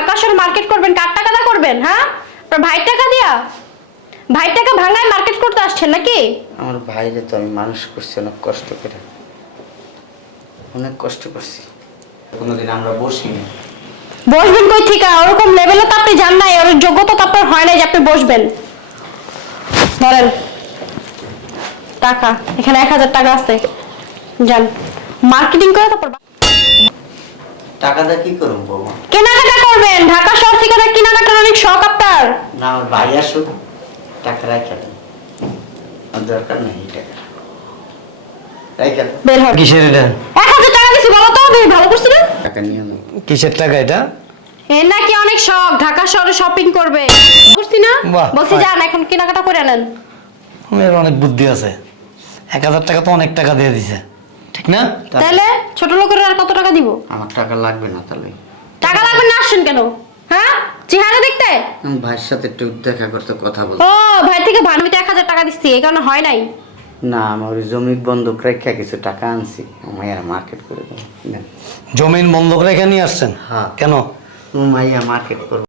ঢাকা শহরে মার্কেট করবেন, কার টাকা দা করবেন? হ্যাঁ, আপনার ভাইয়ের টাকা দিয়া? ভাইয়ের টাকা ভাঙায় মার্কেট করতে আসছেন নাকি? আমার ভাইরে তো আমি মানুষ করছি অনেক কষ্ট করে, অনেক কষ্ট করছি। কোনোদিন আমরা বসিনি। বসবেন কই থেকে? ওরকম লেভেলে তো আপনি যান নাই, ওর যোগ্যতা তো আপনার হয় নাই যে আপনি বসবেন। ধরেন টাকা, এখানে 1000 টাকা আছে, যান মার্কেটিং করে তারপর টাকাটা কি করবো বৌমা? কেনাকাটা করবেন। ঢাকা শহর থেকে কেনাকাটার অনেক শখ আপনার। না, আমার ভাই আসুক, টাকা রাখা দেন, আমার দরকার নেই এই টাকা, রাখা দেন। বের হবে। কিসের এটা? 1000 টাকা দিছি, বলো তো তুমি ভালো করছো না? টাকা নিয়ে নাও। কিসের টাকা এটা? এর নাকি অনেক শখ, ঢাকা শহরে শপিং করবে। বুঝছি না? বাহ, বলছি বাহ। যান এখন কেনাকাটা করে আনেন। মেয়ের অনেক বুদ্ধি আছে। 1000 টাকা তো অনেক টাকা দিয়ে দিছে, ঠিক না? তাহলে ছোট লোকের আর কত টাকা দিব? আমার টাকা লাগবে না তাহলে। টাকা লাগবে না, আসছেন কেন? হ্যাঁ, চেহারা দেখতে? আমি ভাইয়ের সাথে একটু দেখা করতে, কথা বলতে। ও ভাই থেকে ভানুমিতে 1000 টাকা দিচ্ছি, এই কারণে হয় নাই। না, আমার ওই জমি বন্ধক রেখে কিছু টাকা আনছি, মাইয়া মার্কেট করে দেবো। জমিন বন্ধক রেখে নিয়ে আসছেন? হ্যাঁ। কেন? মাইয়া মার্কেট করবো।